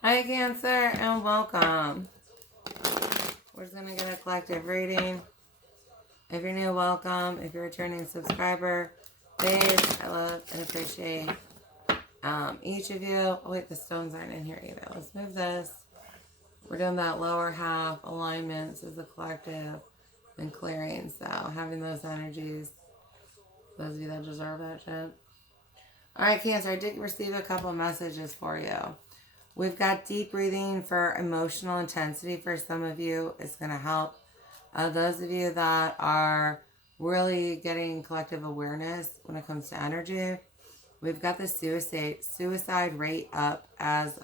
Hi, Cancer, and welcome. We're just going to get a collective reading. If you're new, welcome. If you're a returning subscriber, please, I love and appreciate each of you. Oh, wait, the stones aren't in here either. Let's move this. We're doing that lower half alignments as a collective and clearing. So having those energies, those of you that deserve that shit. All right, Cancer, I did receive a couple messages for you. We've got deep breathing for emotional intensity for some of you. It's going to help. Those of you that are really getting collective awareness when it comes to energy, we've got the suicide rate up as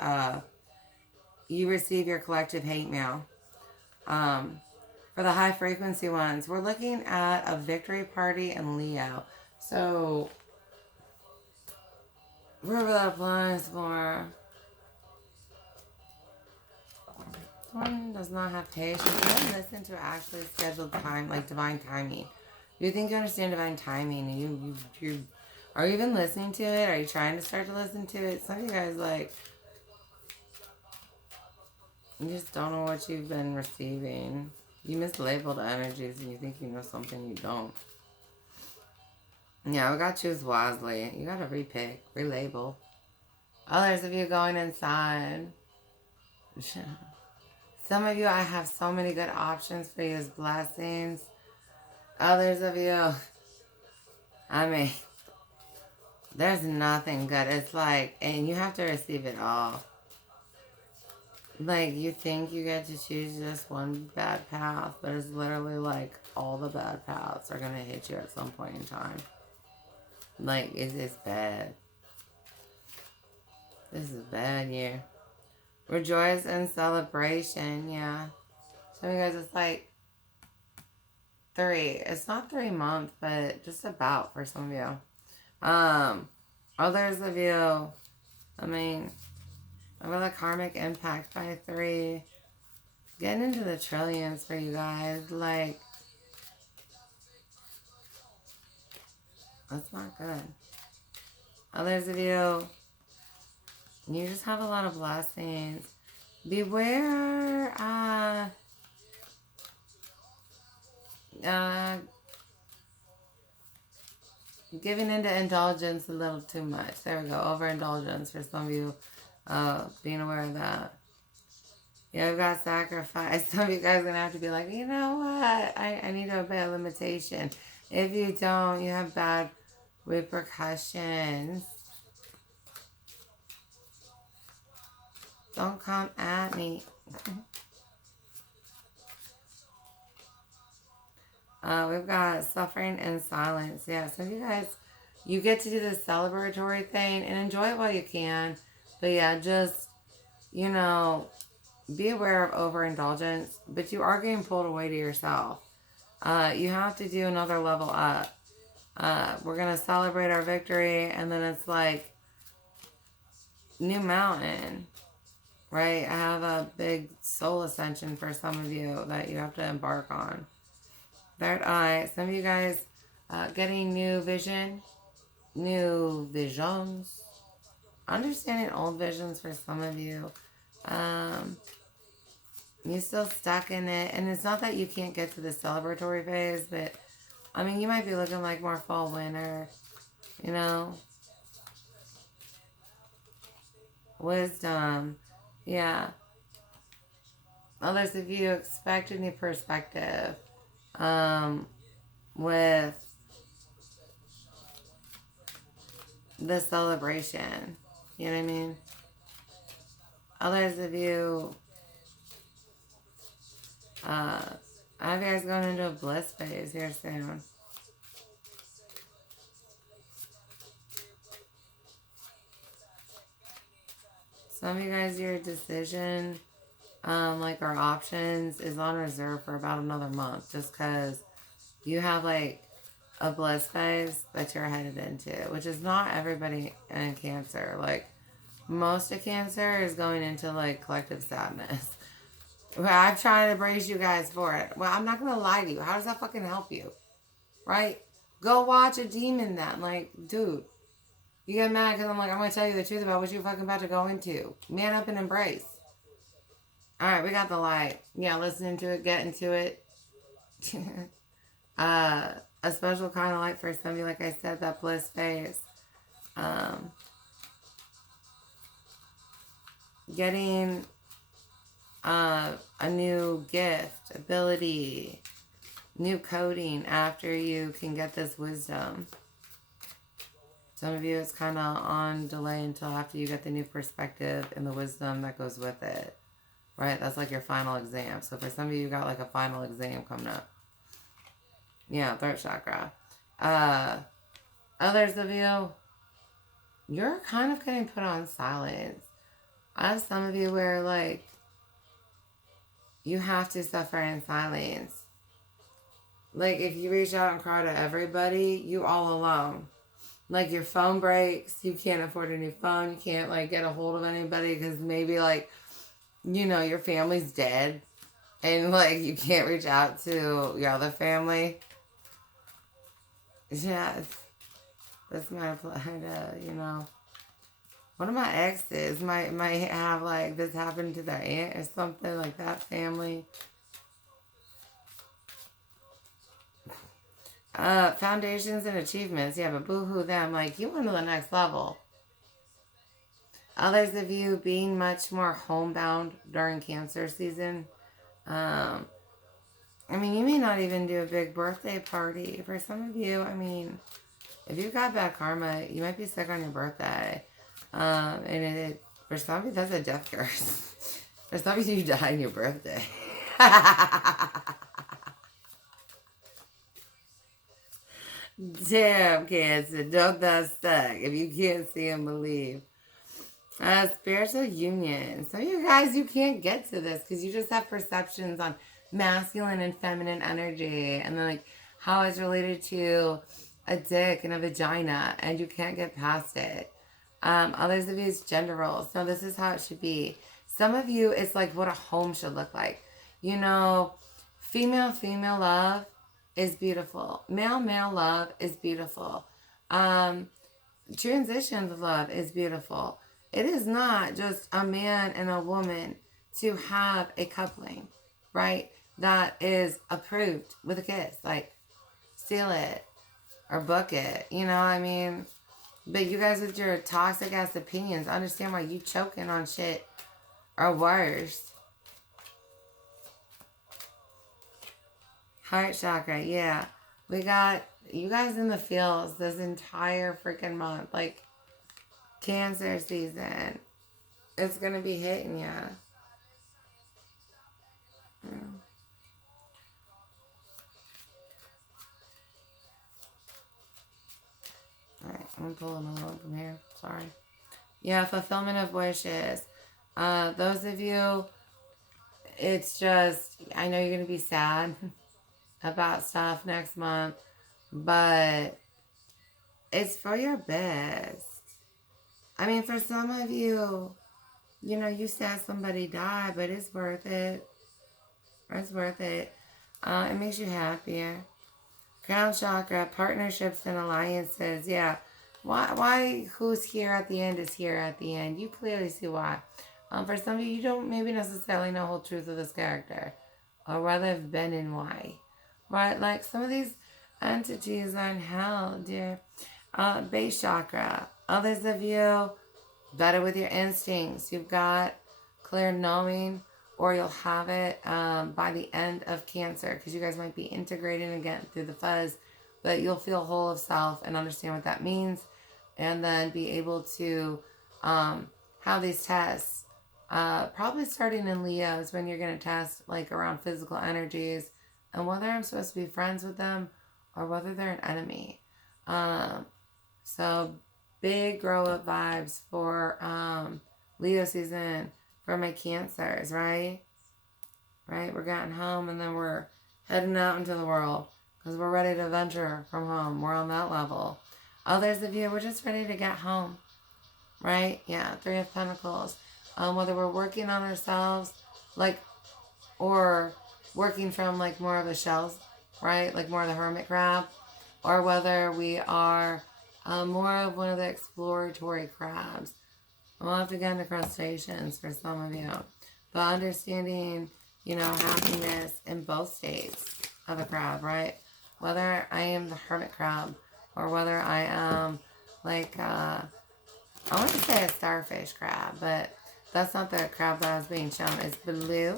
you receive your collective hate mail. For the high frequency ones, we're looking at a victory party in Leo. So, wherever that applies for. One does not have patience. You don't listen to actually scheduled time, like divine timing. Do you think you understand divine timing? You are you even listening to it? Are you trying to start to listen to it? Some of you guys, like, you just don't know what you've been receiving. You mislabeled energies and you think you know something you don't. Yeah, we got to choose wisely. You got to repick, relabel. Others of you going inside. Some of you, I have so many good options for you as blessings. Others of you, I mean, there's nothing good. It's like, and you have to receive it all. Like, you think you get to choose just one bad path, but it's literally like all the bad paths are going to hit you at some point in time. Like, it's bad. This is a bad year. Rejoice and celebration, yeah. Some of you guys, it's like 3. It's not 3 months, but just about for some of you. Others of you, I mean, over the karmic impact by 3. Getting into the trillions for you guys. Like, that's not good. Others of you, you just have a lot of blessings. Beware, giving into indulgence a little too much. There we go. Overindulgence for some of you. Being aware of that. Yeah, we've got sacrifice. Some of you guys are going to have to be like, you know what? I need to obey a limitation. If you don't, you have bad repercussions. Don't come at me. We've got suffering and silence. Yeah, some of you guys, you get to do this celebratory thing and enjoy it while you can. But yeah, just, you know, be aware of overindulgence. But you are getting pulled away to yourself. You have to do another level up. We're going to celebrate our victory. And then it's like, new mountain. Right? I have a big soul ascension for some of you that you have to embark on. Third eye. Some of you guys getting new vision, new visions, understanding old visions for some of you. You're still stuck in it. And it's not that you can't get to the celebratory phase, but I mean, you might be looking like more fall, winter, you know. Wisdom. Yeah. Others of you expect a new perspective. With the celebration. You know what I mean? Others of you, I have you guys going into a bliss phase here soon. Some of you guys, your decision, like our options, is on reserve for about another month, just because you have like a bliss phase that you're headed into, which is not everybody in Cancer. Like, most of Cancer is going into like collective sadness. I've tried to brace you guys for it. Well, I'm not gonna lie to you. How does that fucking help you? Right? Go watch a demon then. Like, dude. You get mad because I'm like, I'm going to tell you the truth about what you're fucking about to go into. Man up and embrace. All right, we got the light. Yeah, listening to it, getting to it. A special kind of light for some of you, like I said, that bliss phase. Getting a new gift, ability, new coding after you can get this wisdom. Some of you, it's kind of on delay until after you get the new perspective and the wisdom that goes with it. Right? That's like your final exam. So for some of you, you got like a final exam coming up. Yeah, throat chakra. Others of you, you're kind of getting put on silence. I have some of you where like you have to suffer in silence. Like if you reach out and cry to everybody, you all alone. Like your phone breaks, you can't afford a new phone, you can't like get a hold of anybody because maybe like, you know, your family's dead and like you can't reach out to your other family. Yeah, this might apply to, you know, one of my exes might have like this happen to their aunt or something like that family. Foundations and achievements. Yeah, but boo-hoo them. Like, you went to the next level. Others of you being much more homebound during Cancer season. I mean, you may not even do a big birthday party. For some of you, I mean, if you've got bad karma, you might be sick on your birthday. And for some of you, that's a death curse. For some of you, you die on your birthday. Damn, Cancer, don't that suck. If you can't see and believe. Spiritual union. So you guys, you can't get to this because you just have perceptions on masculine and feminine energy and then like how it's related to a dick and a vagina and you can't get past it. Others of you is gender roles. So this is how it should be. Some of you, it's like what a home should look like. You know, female love is beautiful. Male love is beautiful. Transitions of love is beautiful. It is not just a man and a woman to have a coupling, right? That is approved with a kiss. Like, seal it or book it. You know what I mean? But you guys with your toxic ass opinions, understand why you choking on shit or worse. Heart chakra, yeah. We got you guys in the fields this entire freaking month. Like, Cancer season. It's going to be hitting ya. Alright, I'm going to pull another one from here. Sorry. Yeah, fulfillment of wishes. Those of you, it's just, I know you're going to be sad about stuff next month, but it's for your best. I mean, for some of you, you know, you saw somebody die, but it's worth it. It's worth it. It makes you happier. Crown chakra, partnerships and alliances. Yeah. Why who's here at the end is here at the end. You clearly see why. For some of you, you don't maybe necessarily know the whole truth of this character. Or whether they've been and why. Right? Like some of these entities are in hell, dear. Base chakra. Others of you, better with your instincts. You've got clear knowing, or you'll have it by the end of Cancer, because you guys might be integrating again through the fuzz, but you'll feel whole of self and understand what that means, and then be able to have these tests. Probably starting in Leo is when you're going to test like around physical energies and whether I'm supposed to be friends with them or whether they're an enemy. So big grow up vibes for Leo season for my Cancers, right? Right? We're getting home and then we're heading out into the world because we're ready to venture from home. We're on that level. Others of you, we're just ready to get home, right? Yeah, Three of Pentacles. Whether we're working on ourselves, like, or working from like more of a shell, right? Like more of the hermit crab, or whether we are more of one of the exploratory crabs. We'll have to get into crustaceans for some of you. But understanding, happiness in both states of a crab, right? Whether I am the hermit crab or whether I am like, I want to say a starfish crab, but that's not the crab that I was being shown. It's blue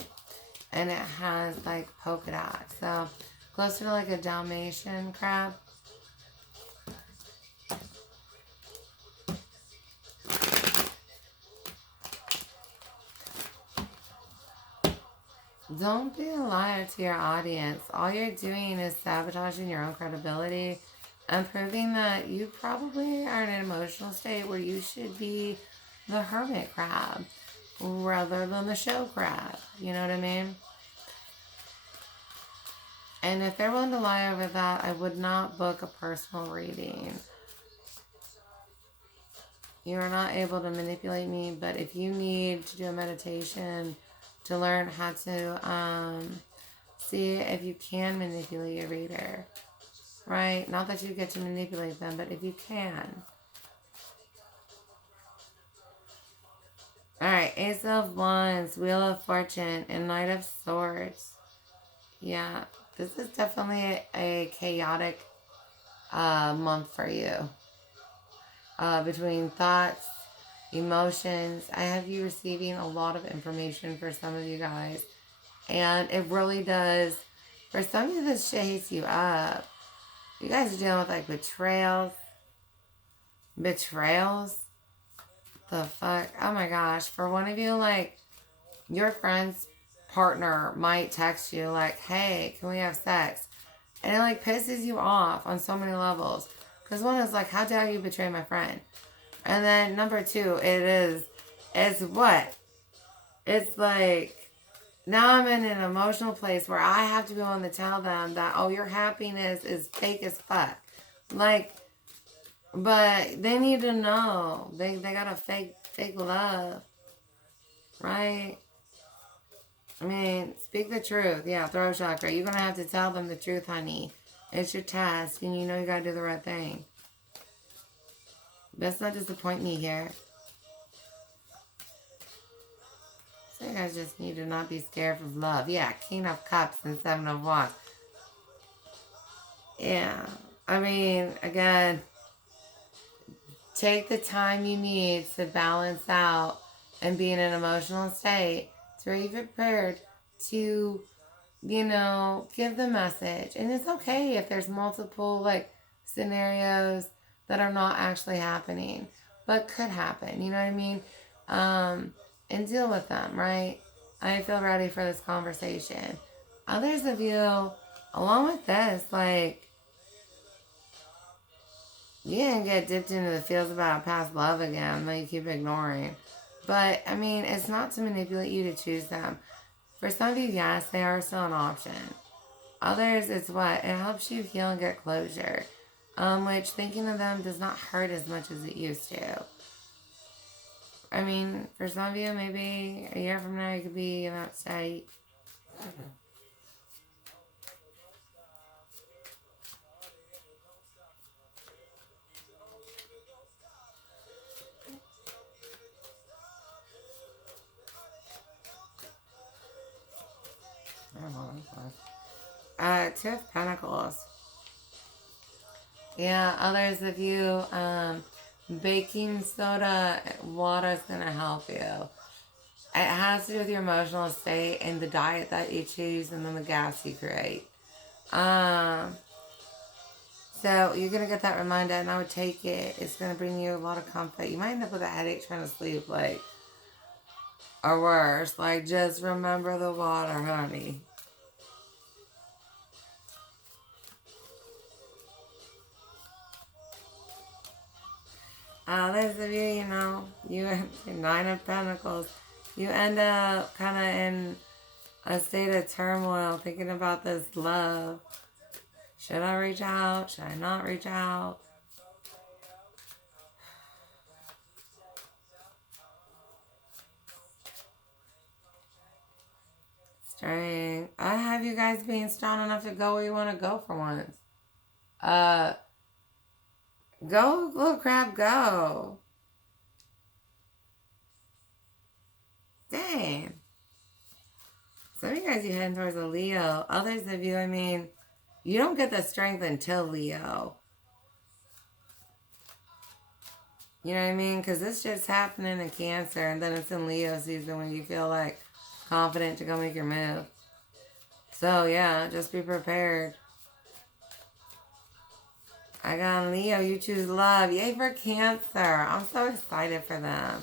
and it has like polka dots. So closer to like a Dalmatian crab. Don't be a liar to your audience. All you're doing is sabotaging your own credibility and proving that you probably are in an emotional state where you should be the hermit crab rather than the show crab. You know what I mean? And if they're willing to lie over that, I would not book a personal reading. You are not able to manipulate me, but if you need to do a meditation to learn how to see if you can manipulate a reader, right? Not that you get to manipulate them, but if you can. All right, Ace of Wands, Wheel of Fortune, and Knight of Swords. Yeah, this is definitely a chaotic month for you. Between thoughts, emotions, I have you receiving a lot of information for some of you guys. And it really does, for some of you, this shakes you up. You guys are dealing with like betrayals. Betrayals? The fuck? Oh my gosh. For one of you, like, your friend's partner might text you like, hey, can we have sex? And it like pisses you off on so many levels. Because one is like, how dare you betray my friend? And then number two, it's what? It's like, now I'm in an emotional place where I have to be able to tell them that, oh, your happiness is fake as fuck. Like, but they need to know. They got a fake love. Right? I mean, speak the truth. Yeah, throat chakra. You're going to have to tell them the truth, honey. It's your task, and you know you got to do the right thing. Let's not disappoint me here. So you guys just need to not be scared of love. Yeah, King of Cups and Seven of Wands. Yeah. I mean, again, take the time you need to balance out and be in an emotional state to be prepared to, give the message. And it's okay if there's multiple, like, scenarios that are not actually happening, but could happen. You know what I mean? And deal with them, right? I feel ready for this conversation. Others of you, along with this, like, you didn't get dipped into the feels about past love again that you keep ignoring. But, I mean, it's not to manipulate you to choose them. For some of you, yes, they are still an option. Others, it's what? It helps you heal and get closure. Which thinking of them does not hurt as much as it used to. I mean, for some of you, maybe a year from now, you could be in that state. Two of Pentacles. Yeah, others of you, baking soda water is going to help you. It has to do with your emotional state and the diet that you choose and then the gas you create. So you're going to get that reminder, and I would take it. It's going to bring you a lot of comfort. You might end up with a headache trying to sleep, like, or worse. Like, just remember the water, honey. Those of you, you Nine of Pentacles, you end up kind of in a state of turmoil, thinking about this love. Should I reach out? Should I not reach out? Strange. I have you guys being strong enough to go where you want to go for once. Go, little crab, go. Dang. Some of you guys, you heading towards a Leo. Others of you, I mean, you don't get the strength until Leo. You know what I mean? Because this shit's happening in Cancer, and then it's in Leo season when you feel like confident to go make your move. So, yeah, just be prepared. I got Leo, you choose love. Yay for Cancer. I'm so excited for them.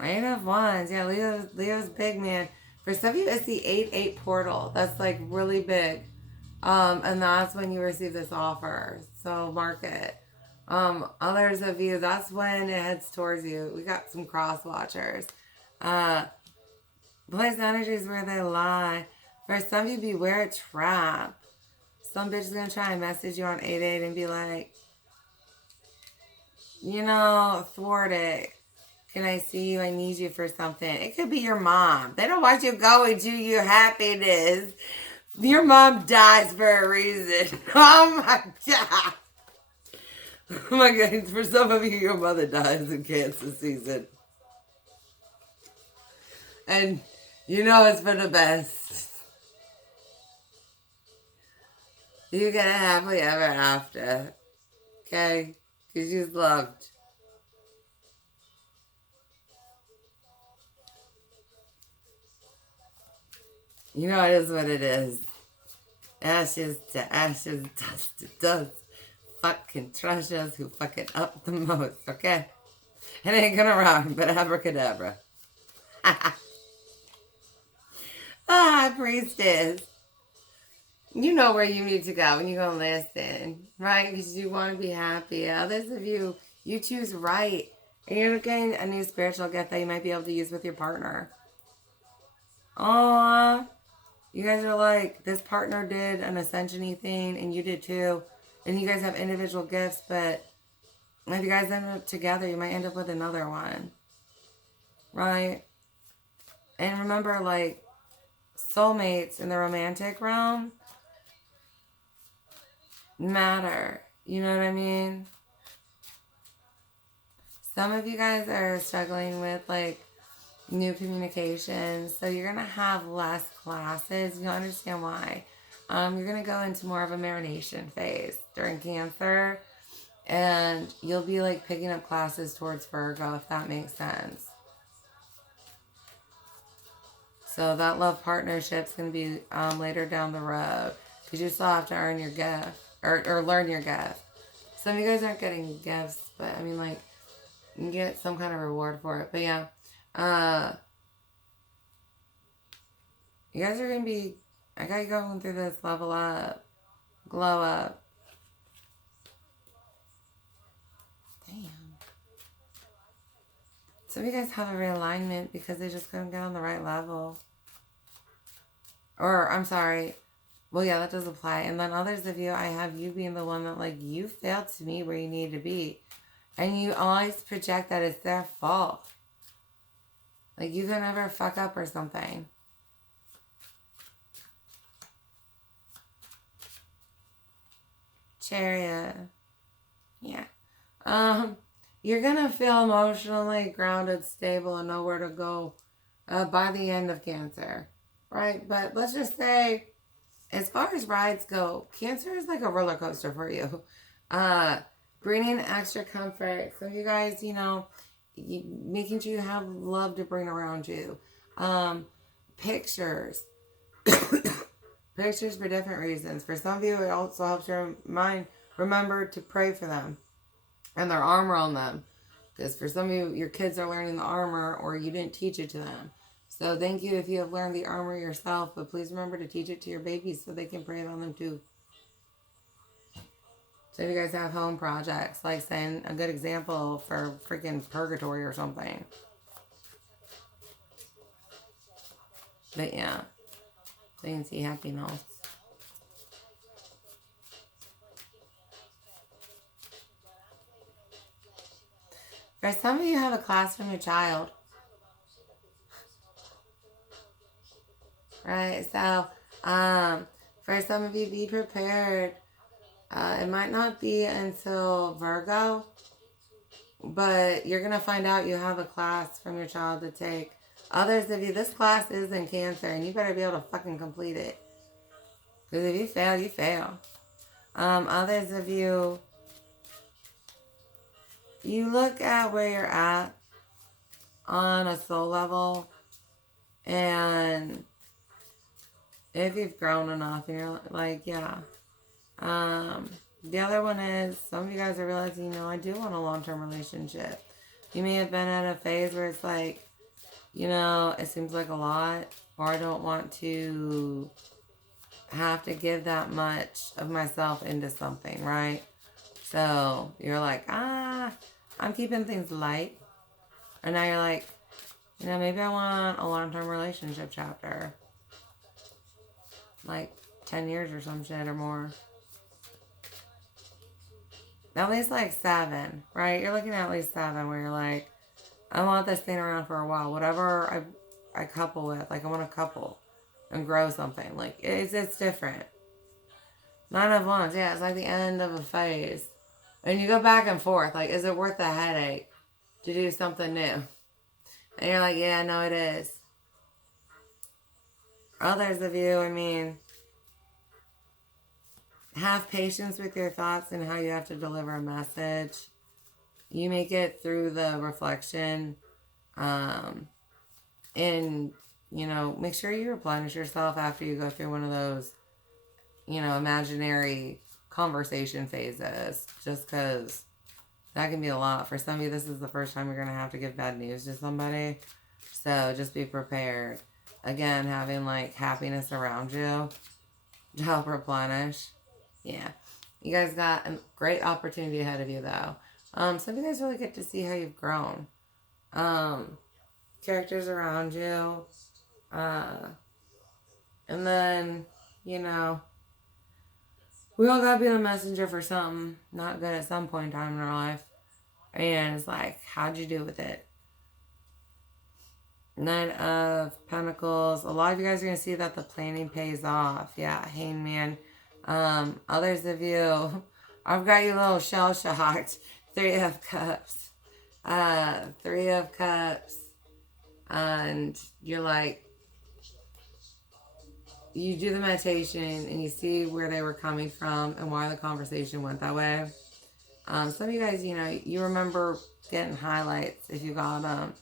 Eight of Wands. Yeah, Leo's big, man. For some of you, it's the 8-8 portal. That's like really big. And that's when you receive this offer. So mark it. Others of you, that's when it heads towards you. We got some cross watchers. Place energies where they lie. For some of you, beware a trap. Some bitch is gonna try and message you on 8-8 and be like, you know, thwart it. Can I see you? I need you for something. It could be your mom. They don't want you going to your happiness. Your mom dies for a reason. Oh my God. Oh my God. For some of you, your mother dies in Cancer season. And you know it's for the best. You get a happily ever after. Okay? Because you're loved. You know it is what it is. Ashes to ashes, dust to dust. Fucking treasures who fuck it up the most, okay? It ain't gonna rhyme, but abracadabra. Priestess. You know where you need to go and you're gonna listen, right? Because you want to be happy. Others of you, you choose right. And you're getting a new spiritual gift that you might be able to use with your partner. Aww. You guys are like, this partner did an ascension-y thing and you did too. And you guys have individual gifts, but if you guys end up together, you might end up with another one. Right? And remember, like, soulmates in the romantic realm matter. You know what I mean? Some of you guys are struggling with, like, new communications. So you're going to have less classes. You'll understand why. You're going to go into more of a marination phase during Cancer. And you'll be, like, picking up classes towards Virgo, if that makes sense. So that love partnership's going to be later down the road. Because you still have to earn your gift. Or learn your gift. Some of you guys aren't getting gifts. But, I mean, like, you can get some kind of reward for it. But, yeah. You guys are going to be... I got you going through this level up. Glow up. Damn. Some of you guys have a realignment because they just couldn't get on the right level. Or, I'm sorry. Well, yeah, that does apply. And then others of you, I have you being the one that, like, you failed to meet where you need to be. And you always project that it's their fault. Like, you can never fuck up or something. Chariot. Yeah. You're going to feel emotionally grounded, stable, and know where to go by the end of Cancer. Right? But let's just say, as far as rides go, Cancer is like a roller coaster for you. Bringing extra comfort. So you guys, you know, making sure you have love to bring around you. Pictures. Pictures for different reasons. For some of you, it also helps your mind remember to pray for them and their armor on them. Because for some of you, your kids are learning the armor or you didn't teach it to them. So thank you if you have learned the armor yourself, but please remember to teach it to your babies so they can pray on them too. So if you guys have home projects, like saying a good example for freaking purgatory or something. But yeah. So you can see happy notes. For some of you have a class from your child. Right? So, For some of you, be prepared. It might not be until Virgo, but you're going to find out you have a class from your child to take. Others of you, this class is in Cancer, and you better be able to fucking complete it. Because if you fail, you fail. Others of you, you look at where you're at on a soul level, and if you've grown enough, and you're like, yeah. The other one is, some of you guys are realizing, I do want a long-term relationship. You may have been at a phase where it's like, it seems like a lot, or I don't want to have to give that much of myself into something, right? So you're like, I'm keeping things light. And now you're like, maybe I want a long-term relationship chapter. Like 10 years or some shit or more. At least like 7, right? You're looking at least 7 where you're like, I want this thing around for a while. Whatever I couple with, like I want to couple and grow something. Like it's different. 9 of Wands, yeah, it's like the end of a phase. And you go back and forth. Like, is it worth the headache to do something new? And you're like, yeah, no, it is. Others of you, have patience with your thoughts and how you have to deliver a message. You make it through the reflection. And, make sure you replenish yourself after you go through one of those, imaginary conversation phases. Just because that can be a lot. For some of you, this is the first time you're going to have to give bad news to somebody. So just be prepared. Again, having like happiness around you to help replenish. Yeah. You guys got a great opportunity ahead of you though. Some of you guys really get to see how you've grown. Characters around you. And then, we all gotta be the messenger for something not good at some point in time in our life. And it's like, how'd you do with it? 9 of Pentacles. A lot of you guys are going to see that the planning pays off. Yeah, Hangman. Others of you, I've got you a little shell shocked. 3 of Cups. 3 of Cups. And you're like, you do the meditation and you see where they were coming from and why the conversation went that way. Some of you guys, you remember getting highlights if you got them.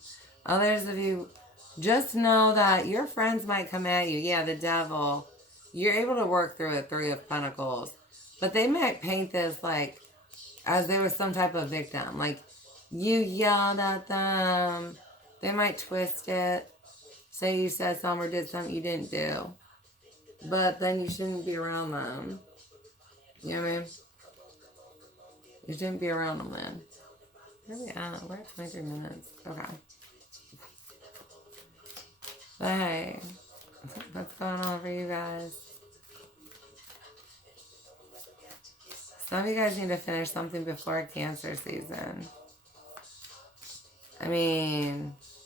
Others of you, just know that your friends might come at you. Yeah, the devil. You're able to work through it, 3 of Pentacles. But they might paint this like as they were some type of victim. Like, you yelled at them. They might twist it. Say you said something or did something you didn't do. But then you shouldn't be around them. You know what I mean? You shouldn't be around them then. Where are we at? We're at 23 minutes. Okay. But hey, what's going on for you guys? Some of you guys need to finish something before Cancer season.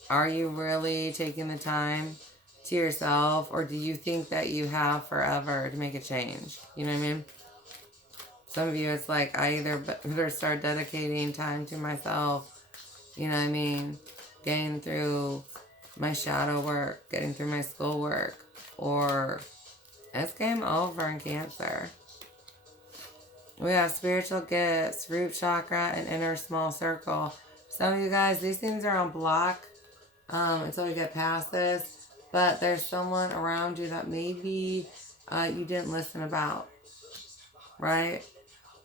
Are you really taking the time to yourself, or do you think that you have forever to make a change? You know what I mean? Some of you, it's like, I either better start dedicating time to myself, getting through my shadow work, getting through my school work, or it's game over in Cancer. We have spiritual gifts, root chakra, and inner small circle. Some of you guys, these things are on block until we get past this, but there's someone around you that maybe you didn't listen about, right?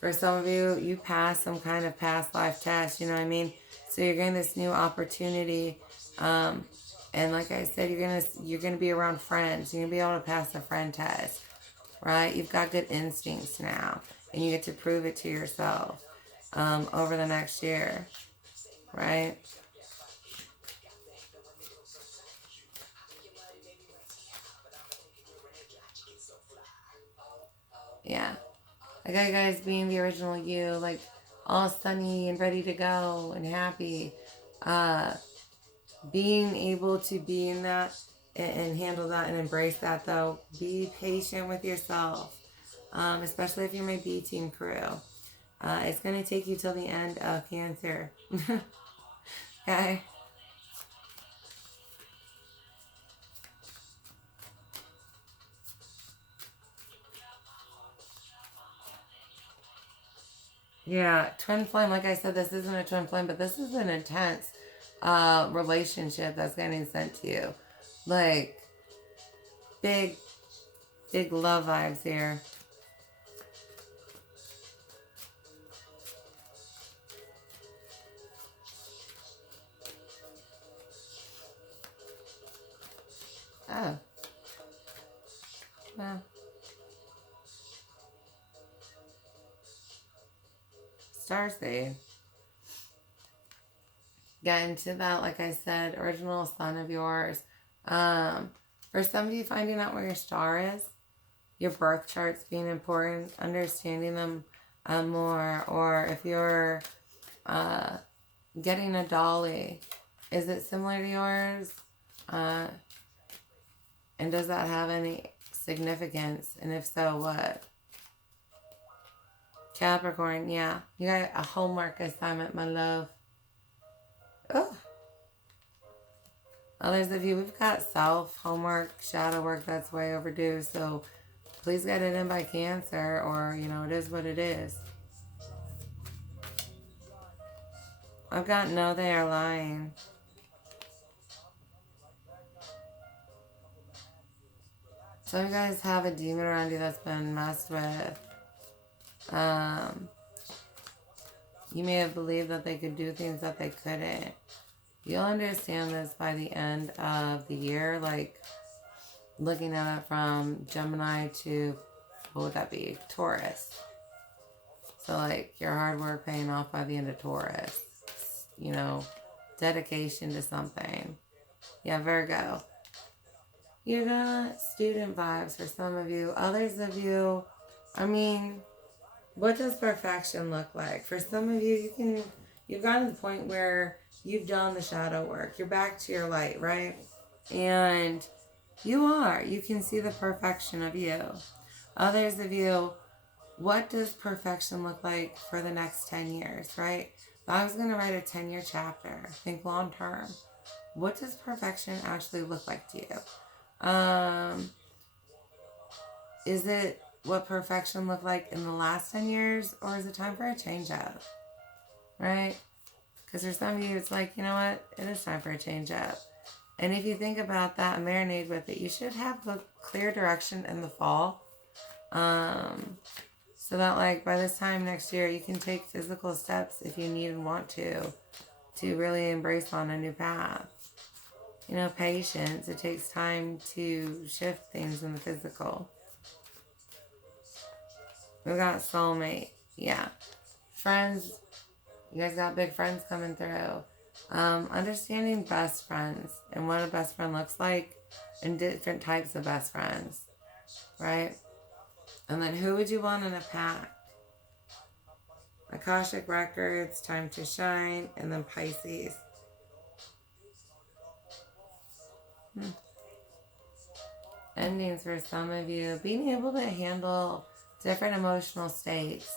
For some of you, you passed some kind of past life test, you know what I mean? So you're getting this new opportunity. And like I said, you're gonna be around friends. You're gonna be able to pass the friend test, right? You've got good instincts now, and you get to prove it to yourself over the next year, right? Yeah, I got you guys being the original you, like all sunny and ready to go and happy. Being able to be in that and handle that and embrace that, though. Be patient with yourself, especially if you're my B team crew. It's going to take you till the end of Cancer. Okay? Yeah, twin flame, like I said, this isn't a twin flame, but this is an intense relationship that's getting sent to you. Like, big, big love vibes here. Oh. Well. Starseed. Get into that, like I said, original sun of yours. For some of you, finding out where your star is, your birth charts being important, understanding them more, or if you're getting a dolly, is it similar to yours? And does that have any significance? And if so, what? Capricorn, yeah. You got a homework assignment, my love. Oh. Others of you, we've got self, homework, shadow work that's way overdue. So please get it in by Cancer, or, you know, it is what it is. I've got no, they are lying. Some of you guys have a demon around you that's been messed with. You may have believed that they could do things that they couldn't. You'll understand this by the end of the year, like looking at it from Gemini to, what would that be? Taurus. So like your hard work paying off by the end of Taurus. You know, dedication to something. Yeah, Virgo. You got student vibes for some of you. Others of you, I mean, what does perfection look like? For some of you, you've gotten to the point where you've done the shadow work. You're back to your light, right? And you can see the perfection of you. Others of you, what does perfection look like for the next 10 years, right? If I was going to write a 10-year chapter, think long term. What does perfection actually look like to you? Is it what perfection looked like in the last 10 years, or is it time for a change up? Right? Because for some of you, it's like, you know what? It is time for a change up. And if you think about that and marinate with it, you should have a clear direction in the fall. So that like by this time next year, you can take physical steps if you need and want to really embrace on a new path. You know, patience. It takes time to shift things in the physical. We got soulmate. Yeah. Friends. You guys got big friends coming through. Understanding best friends and what a best friend looks like and different types of best friends. Right? And then who would you want in a pack? Akashic Records, Time to Shine, and then Pisces. Endings for some of you. Being able to handle different emotional states.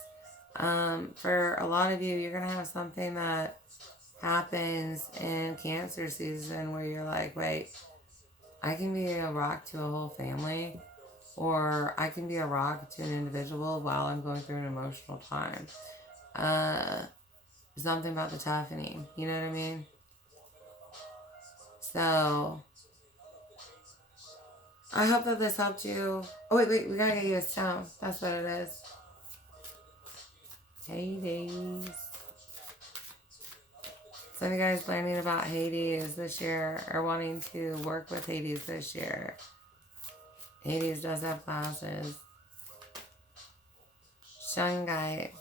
For a lot of you, you're going to have something that happens in Cancer season where you're like, wait, I can be a rock to a whole family, or I can be a rock to an individual while I'm going through an emotional time. Something about the toughening, you know what I mean? So I hope that this helped you. Oh, wait, we gotta get you a stone. That's what it is. Hades. Some of you guys learning about Hades this year or wanting to work with Hades this year. Hades does have classes. Shungite.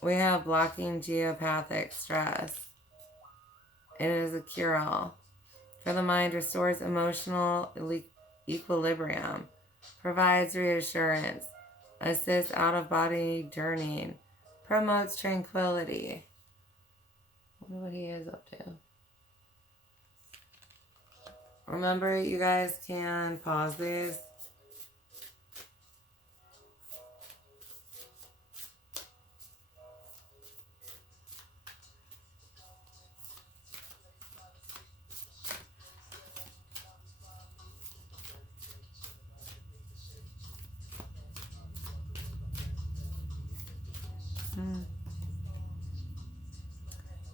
We have blocking geopathic stress. It is a cure-all. For the mind, restores emotional equilibrium, provides reassurance, assists out-of-body journeying, promotes tranquility. I wonder what he is up to. Remember, you guys can pause these.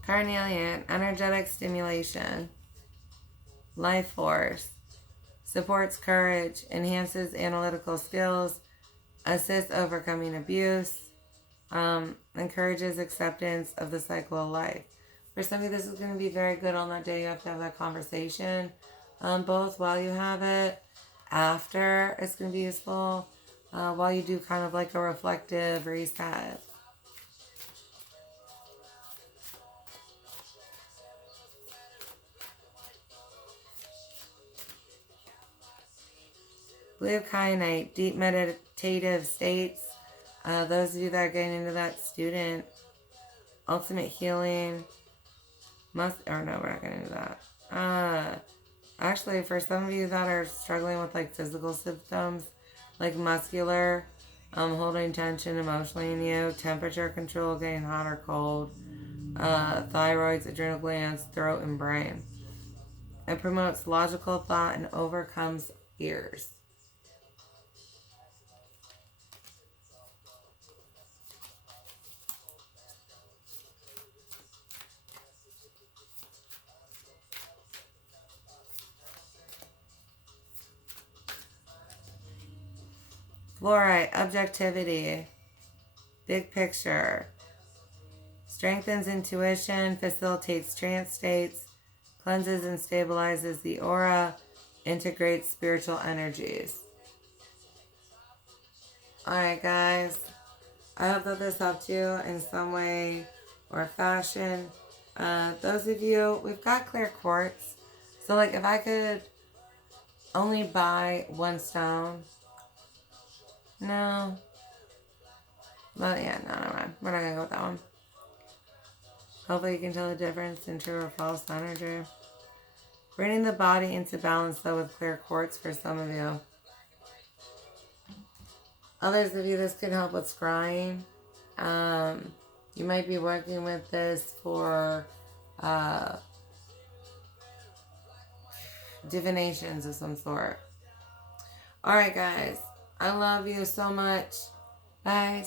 Carnelian, energetic stimulation. Life force. Supports courage, enhances analytical skills, assists overcoming abuse, encourages acceptance of the cycle of life. For some of you, this is going to be very good on that day. You have to have that conversation, both while you have it, after it's going to be useful, while you do kind of like a reflective reset. Blue kyanite, deep meditative states. Those of you that are getting into that, student, ultimate healing, we're not getting into that. Actually, for some of you that are struggling with like physical symptoms, like muscular, holding tension emotionally in you, temperature control, getting hot or cold, thyroids, adrenal glands, throat, and brain. It promotes logical thought and overcomes fears. Fluorite, objectivity, big picture, strengthens intuition, facilitates trance states, cleanses and stabilizes the aura, integrates spiritual energies. Alright guys, I hope that this helped you in some way or fashion. Those of you, we've got clear quartz. So like if I could only buy one stone, no. Well, yeah, no, never mind. We're not going to go with that one. Hopefully you can tell the difference in true or false energy. Bringing the body into balance though with clear quartz for some of you. Others of you, this could help with scrying. You might be working with this for divinations of some sort. Alright guys, I love you so much. Bye.